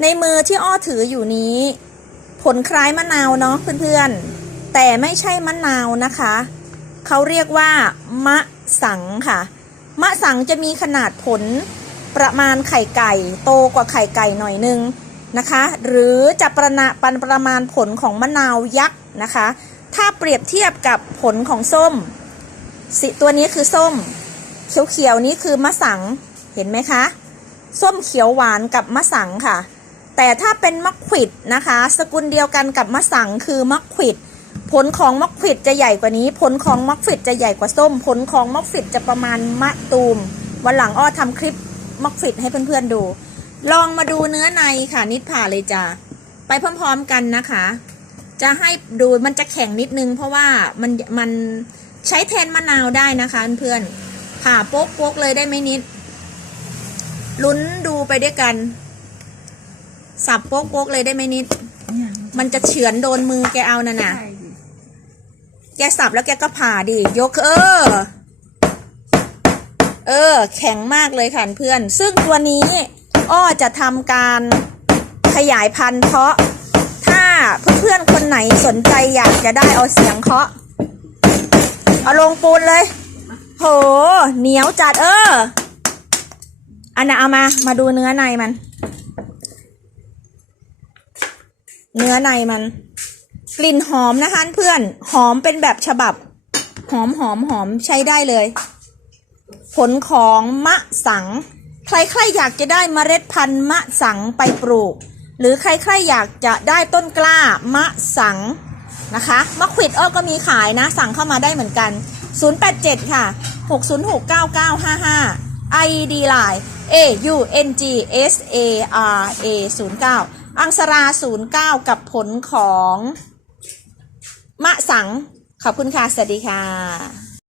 ในมือที่อ้อถืออยู่นี้ ผลคล้ายมะนาวเนาะเพื่อนๆ แต่ไม่ใช่มะนาวนะคะ เขาเรียกว่ามะสังค่ะ มะสังจะมีขนาดผลประมาณไข่ไก่ โตกว่าไข่ไก่หน่อยนึงนะคะ หรือจะประนาปันประมาณผลของมะนาวยักษ์นะคะ ถ้าเปรียบเทียบกับผลของส้ม สิตัวนี้คือส้ม เขียวๆนี้คือมะสัง เห็นไหมคะ ส้มเขียวหวานกับมะสังค่ะ แต่ถ้าเป็นมะขวิดนะคะ สกุลเดียวกันกับมะสังคือมะขวิดผลของมะขวิดจะใหญ่กว่านี้ ผลของมะขวิดจะใหญ่กว่าส้ม ผลของมะขวิดจะประมาณมะตูม วันหลังอ้อทำคลิปมะขวิดให้เพื่อนๆดู ลองมาดูเนื้อในค่ะนิดผ่าเลยจ้ะไปพร้อมๆกันนะคะ จะให้ดูมันจะแข็งนิดนึง เพราะว่ามันมันใช้แทนมะนาวได้นะคะเพื่อนๆผ่าโป๊กๆเลยได้ไหมนิดลุ้นดูไปด้วยกัน สับโป๊กๆเลยได้ไหมนิด เนี่ยมันจะเฉือนโดนมือแกเอาน่ะนะใช่ดิแกสับแล้วแกก็ผ่าดิ ยกเออ เออ แข็งมากเลยค่ะเพื่อน ซึ่งตัวนี้ อ้อจะทำการขยายพันธุ์เพราะ ถ้าเพื่อนๆคนไหนสนใจอยากจะได้เอาเสียงเคาะ เอาลงปูนเลย โห เหนียวจัดเออ อันน่ะเอามา มาดูเนื้อในมัน เนื้อในมัน กลิ่นหอมนะคะเพื่อนหอมเป็นแบบฉบับ หอมหอมหอมใช้ได้เลย ผลของมะสัง ใครๆอยากจะได้เมล็ดพันธุ์มะสังไปปลูก หรือใครๆอยากจะได้ต้นกล้ามะสังนะคะมะขวิดอ้อก็มีขายนะ สั่งเข้ามาได้เหมือนกัน 087 ค่ะ 6069955 ID Line A U N G S A R A 09อังสรา 09 กับผลของ มะสัง ขอบคุณค่ะ สวัสดีค่ะ